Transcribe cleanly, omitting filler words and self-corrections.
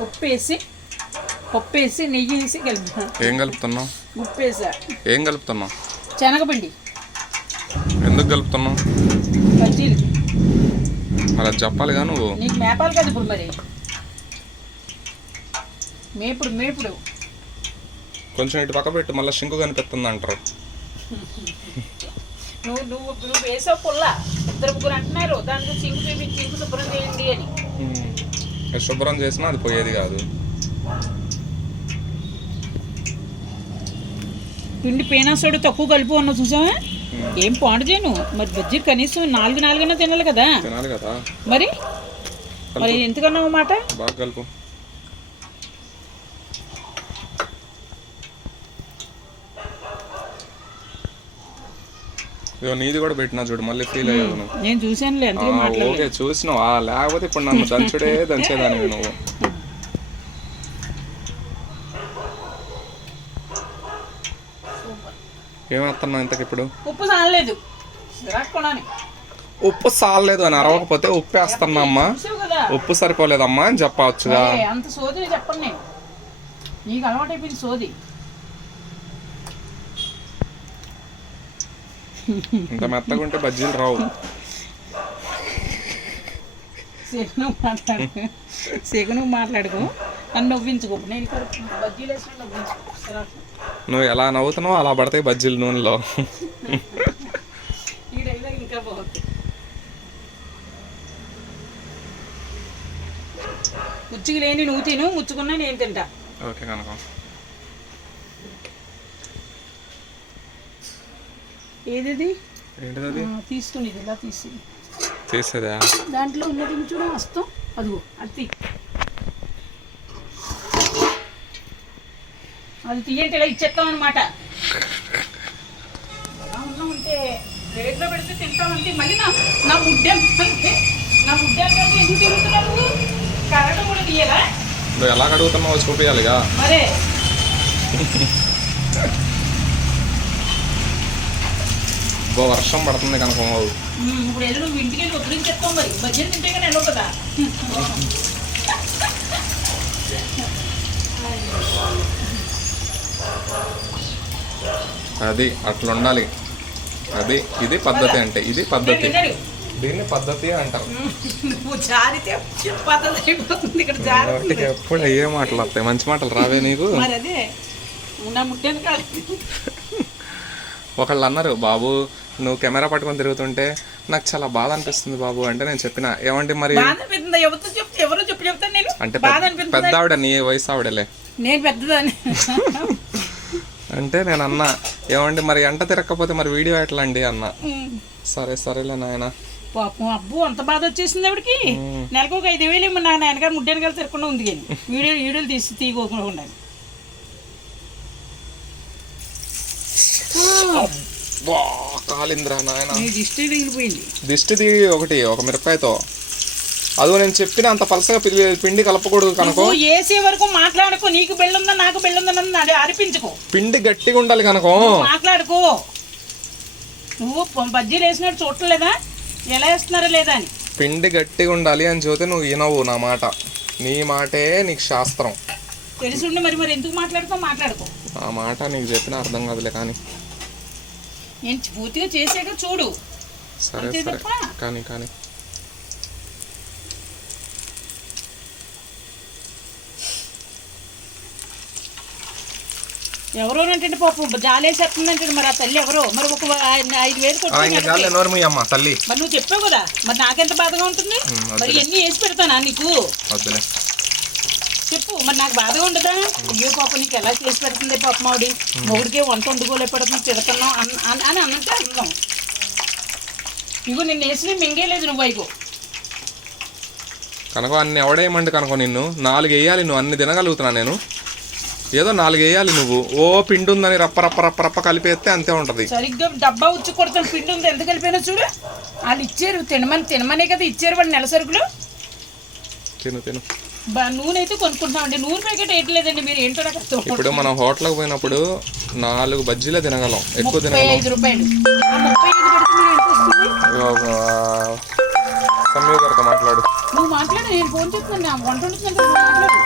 పప్పు వేసి నెయ్యి వేసి కలుపుతా. ఏం కలుపుతున్నావు? ఉప్పు వేసా. ఏం కలుపుతున్నావు? శనగపిండి. ఎందుకు కలుపుతున్నావు? బజ్జీలు. మరి అది చెప్పాలిగా నువ్వు. నీకు మేపాలి కదా ఇప్పుడు. మరి మేపుడు కొంచెం ఇటు పక్క పెట్టు, మళ్ళీ షింకు కనిపిస్తుంది అంటారు. నువ్వు వేసావు పుల్ల. 2 అంటున్నారు దాంట్లో సింకు చూపించి సింకు శుభ్రం చేయండి అని. శుభ్రం చేసినా అది పోయేది కాదు. పిండి పేనాసోడు తక్కువ కలిపి ఉన్నావు చూసావా? ఏం పాడు చేయను. మరి బజ్జీ కనీసం 4 తినాలి కదా. తినాలి కదా. మరి ఎందుకన్నావు మాట? బాగా కలుపు. నీది కూడా పెట్టినా చూడు, మళ్ళీ ఫీల్ అయ్యావు నువ్వు. నేను చూసానులే, అందుకే మాట్లాడలేదు. ఓకే చూసినావా? లేకపోతే ఇప్పుడు నన్ను దంచేదానివి నువ్వు. ఏమేస్తున్నావు ఇంతకు ఇప్పుడు? ఉప్పు సాలేదు. ఉప్పు సాలేదు అని అరవకపోతే ఉప్పు వేస్తున్నా అమ్మా. ఉప్పు సరిపోలేదమ్మా అని చెప్పవచ్చుగా. అంత సోది చెప్పను నేను. నీకు అలవాటు అయిపోయింది సోది. ఇంత మెత్తగా ఉంటే బజ్జీలు రావు. నువ్వు మాట్లాడుకో, నన్ను నవ్వించుకో. నేను బజ్జీలు వేసిన నవ్వించుకో. నువ్వు ఎలా నవ్వుతున్నావు అలా పడతాయి బజ్జీలు నూనెలో. ఈ డైలాగ్ ఇంకా బాగుంది. ముచ్చుకు లేని నువ్వు తిను, ముచ్చుకున్నా నేను తింటా. ఓకే కనుక. ఏంటిది తీసుకుని ఇలా తీసుకుని తీసేదా? దాంట్లో ఉన్నది చూడ వస్తాం. అదిగో అది తీయంటే ఇలా ఇచ్చేస్తాం అనమాట. ఎలా ఉన్నామంటే ప్లేట్లో పెడితే తింటామంటే మళ్ళీ నా ముడ్డంటే ఎందుకు తిరుగుతున్నావు? కరెంట్ కూడా తీయాలా? నువ్వు ఎలా అడుగుతున్నావు చూపించాలిగా. మరే వర్షం పడుతుంది కనుక. ఇప్పుడు ఏదో నువ్వు ఇంటికి వెళ్ళి వదిలించి చెప్తావు. మరి బజ్జీలు తింటే కానీ వెళ్ళవు కదా. అది అట్లా ఉండాలి. అది ఇది పద్ధతి అంటే. ఇది పద్ధతి. దీన్ని పద్ధతి అంటారు. ఎప్పుడు అయ్యే మాటలు వస్తాయి, మంచి మాటలు రావే నీకు. ఒకళ్ళు అన్నారు, బాబు నువ్వు కెమెరా పట్టుకొని తిరుగుతుంటే నాకు చాలా బాధ అనిపిస్తుంది బాబు అంటే నేను చెప్పిన, ఏమంటే మరి అంటే పెద్ద ఆవిడ, నీ వయసు ఆవిడలే, నేను పెద్దదాన్ని అంటే నేను అన్నా, ఏమంటే మరి ఎంట తిరగకపోతే మరి వీడియో ఎట్లా అండి అన్న. సరేలే నాయన. పాపం అబ్బు అంత బాధ వచ్చేసింది ఆవిడకి. నెలకు ఒక 5,000 ఏమో నా నాయనగారు ముడ్డెని కలిసి తిరగకుండా ఉంది. కానీ వీడియోలు తీయకోకుండా కాలింద్రా నాయన. దిష్టి తగిలిపోయింది. దిష్టిది ఒక మిరపకాయతో. అదో నేను చెప్పిన అంత పలసగా పిండి కలపకూడదు కనుక. వేసే వరకు మాట్లాడుకో. నీకు బెళ్ళుందా నాకు బెళ్ళుందని అరిపించుకో. పిండి గట్టిగా ఉండాలి కనుక మాట్లాడుకో. నువ్వు బజ్జీలు వేసినట్టు చూడలేదా ఎలా వేస్తున్నారా లేదా అని. పిండి గట్టిగా ఉండాలి అని చూస్తే నువ్వు వినవు నా మాట. నీ మాటే నీకు శాస్త్రం. తెలిసి ఉండి మరి ఎందుకు మాట్లాడుకో. ఆ మాట నీకు చెప్పిన అర్థం కాదులే. కానీ నేను పూర్తిగా చేసాక చూడు. సరే కానీ ఎవరో అంటే పాపం జాలేసేస్తుందంటే మరి ఆ తల్లి ఎవరో మరి ఒక 5,000 కొట్టు తల్లి. మరి నువ్వు చెప్పావు కదా, మరి నాకెంత బాధగా ఉంటుంది. మరి ఎన్ని వేసి పెడతానా నీకు చెప్పు. మరి నాకు బాధగా ఉండదా? అయ్యో పాప నీకు ఎలా చేసి పెడుతుంది పాపం ఆవిడ. మొగుడికే వంట వండుకోలే పెడుతుంది తిడుతున్నావు అని అన్నట్టే అర్థం. ఇగో నిన్ను వేసి మింగేలేదు నువ్వు. అయిపో కనుక అన్ని ఎవడేయమండి కనుక నిన్ను 4 వేయాలి. నువ్వు అన్ని తినగలుగుతున్నా నేను. ఏదో 4 వేయాలి నువ్వు. ఓ పిండి ఉందని రప్ప కలిపేస్తే అంతే ఉంటది. సరిగ్గా డబ్బా ఉచ్చి కొడతాను. పిండి ఉంది ఎంత కలిపోయినా చూడు. వాళ్ళు ఇచ్చారు తినమనే కదా ఇచ్చారు వాళ్ళు నెల సరుకులు. తిను నూనె అయితే కొనుక్కుంటామండి. నూనె ప్యాకెట్ వేయట్లేదండి మీరు. ఏంటో ఇప్పుడు మనం హోటల్కి పోయినప్పుడు 4 బజ్జీలే తినగలం, ఎక్కువ తినగలం. 35 రూపాయలు. 35 సమీర్ గారితో మాట్లాడు. నువ్వు మాట్లాడు. నేను ఫోన్ చేస్తున్నాను. వంట వండుతున్నాను.